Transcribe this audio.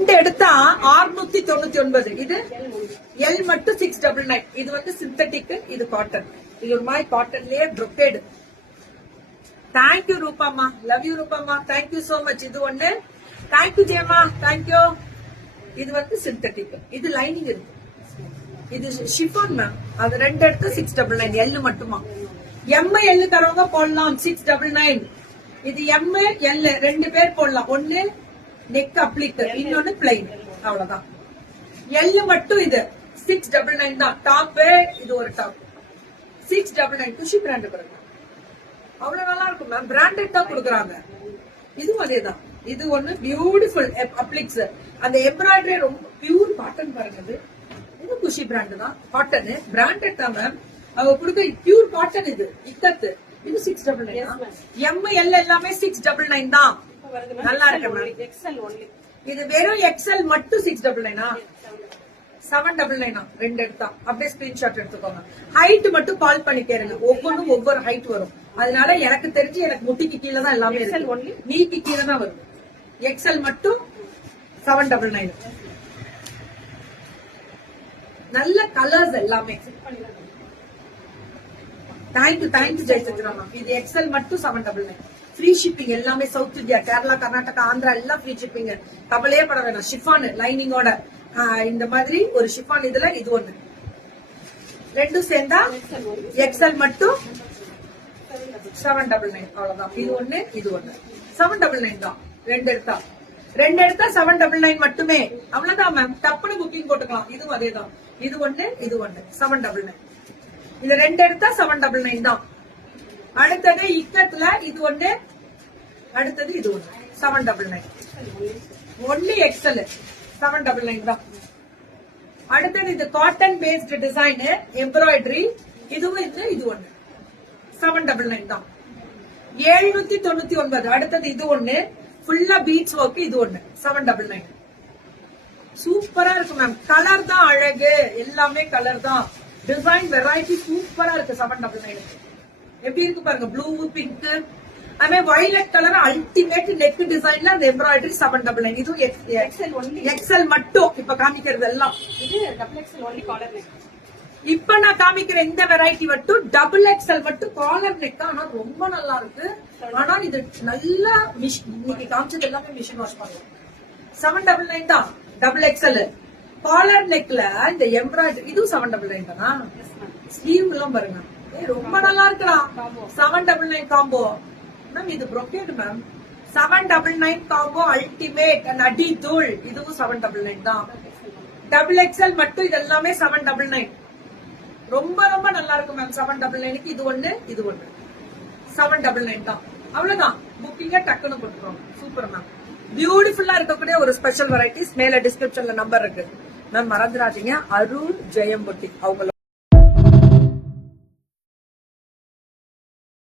எடுத்தா 699. இது எல் மட்டும் 699. இது வந்து சிந்தட்டிக், இது காட்டன். இது ஒரு மாதிரி காட்டன்லயே brocade. தேங்க்யூ ரூபாமா, லவ் யூ ரூபாமா, தேங்க்யூ சோ மச். இது ஒண்ணு. தேங்க்யூ ஜெயமா, தேங்க்யூ. இது வந்து சிந்தட்டிக், இது லைனிங் இருக்கு. இது ஷிஃபான் மேம். அது ரெண்டு எடுத்து 699. எல் மட்டுமா. எம் எல் தரவங்க போடலாம் 699. இது எம் எல் ரெண்டு பேர் போடலாம். ஒன்னு நெக் அப்ளிக், இன்னொன்னு பிளைன். அவ்வளவுதான். எல் மட்டும் இது 699 தான். டாப் இது ஒரு டாப் 699. குஷி பிராண்ட் பாருங்க, அவ்வளவு நல்லா இருக்கும் மேம். பிராண்டட் தான் கொடுக்குறாங்க. இதுவும் அதேதான். இது ஒண்ணு பியூட்டிஃபுல் அப்ளிக்ஸ். அந்த எம்ப்ராய்டரி ரொம்ப பியூர் காட்டன் பாருங்க. இது குஷி பிராண்ட் தான். காட்டன் பிராண்டட் தான் மேம். அவங்க கொடுக்க பியூர் காட்டன். இது இக்கத்து. இது 699. எம் எல் எல்லாமே 699 தான். நல்லா இருக்கு மேம். இது வெறும் எக்ஸ்எல் மட்டும் 699. 799 ரெண்டு எடுத்தா. அப்படியே ஸ்கிரீன்ஷாட் எடுத்துக்கோங்க. ஹைட் மட்டும் கால் பண்ணி கேளுங்க. ஒவ்வொன்றும் ஒவ்வொரு ஹைட் வரும். அதனால எனக்கு தெரிஞ்சு எனக்கு முட்டிக்கு கீழே தான் எல்லாமே இருக்கு. நீக்கு கீழே தான் வரும். எக்ஸ்எல் மட்டும் 799. நல்ல கலர்ஸ் எல்லாமே. Thank you Jayachandra ma'am. இது எக்ஸ்எல் மட்டும் 799. ஃப்ரீ ஷிப்பிங் எல்லாமே. சவுத் இந்தியா, கேரளா, கர்நாடகா, ஆந்திரா எல்லாம் ஃப்ரீ ஷிப்பிங். கவலையே பட வேணாம். ஷிஃபான் லைனிங்கோட இந்த மாதிரி ஒரு ஷிஃபான். இதுல இது ஒண்ணு ரெண்டும் சேர்ந்தா எக்ஸ்எல் மட்டும் 799. அவ்வளவுதான். இது ஒண்ணு, இது ஒண்ணு 799 தான். ரெண்டு எடுத்தா 799 மட்டுமே. அவ்வளவுதான் மேம். டப்புனு புக்கிங் போட்டுக்கலாம். இதுவும் அதேதான். இது ஒண்ணு, இது ஒண்ணு 799. இது ரெண்டு எடுத்தா 799 தான். அடுத்தது இக்கத்துல இது ஒண்ணு, அடுத்தது இது ஒண்ணு 799. ஒன்லி எக்ஸ்எல் 799 தான். அடுத்தது இது காட்டன் பேஸ்ட் டிசைன் எம்ப்ராய்டரி. இதுவும் இது ஒண்ணு 799 தான். 799. அடுத்தது இது ஒண்ணு ஃபுல்லா பீட்ஸ் ஒர்க். இது ஒண்ணு 799. சூப்பரா இருக்கு மேம். கலர் தான் அழகு. எல்லாமே கலர் தான். டிசைன் வெரைட்டி சூப்பரா இருக்கு. 799 எப்படி இருக்கு பாருங்க. ப்ளூ, பிங்க், அதுமே வயலட் கலர் அல்டிமேட் நெக் டிசைன்ல அந்த எம்ப்ராய்டரி 799. இது எக்ஸ்எல் மட்டும். இப்ப காமிக்கிறது எல்லாம் இது double XL only collar neck. இப்ப நான் காமிக்கிற இந்த வெரைட்டி மட்டும் டபுள் எக்ஸ்எல் மட்டும் காலர் நெக். ஆனா ரொம்ப நல்லா இருக்கு. ஆனா இது நல்லா இன்னைக்கு காமிச்சது எல்லாமே மிஷின் வாஷ் பண்ணலாம். 799 தான். டபுள் எக்ஸ்எல் காலர் நெக்ல இந்த எம்ப்ராய்டரி. இதுவும் 799 தானா. ஸ்லீவ் எல்லாம் பாருங்க, ரொம்ப நல்லா இருக்கலாம். 799 காம்போ மேம். இது brocade ma'am. 799 combo ultimate and அடி தூள். இதுவும் 799 தான். டபுள் எக்ஸ்எல் மட்டும் இது எல்லாமே 799. ரொம்ப ரொம்ப நல்லா இருக்கும் மேம். 799. இது ஒண்ணு, இது ஒண்ணு 799 தான். அவ்வளவுதான். புக்கிங்க டக்குன்னு போட்டுக்கோங்க. Super ma'am. பியூட்டிஃபுல்லா இருக்கக்கூடிய ஒரு ஸ்பெஷல் வெரைட்டிஸ். மேல டிஸ்கிரிப்ஷன்ல நம்பர் இருக்கு மேம். மறந்துடாதீங்க. அருள் ஜெயம் பொட்டி அவங்களோட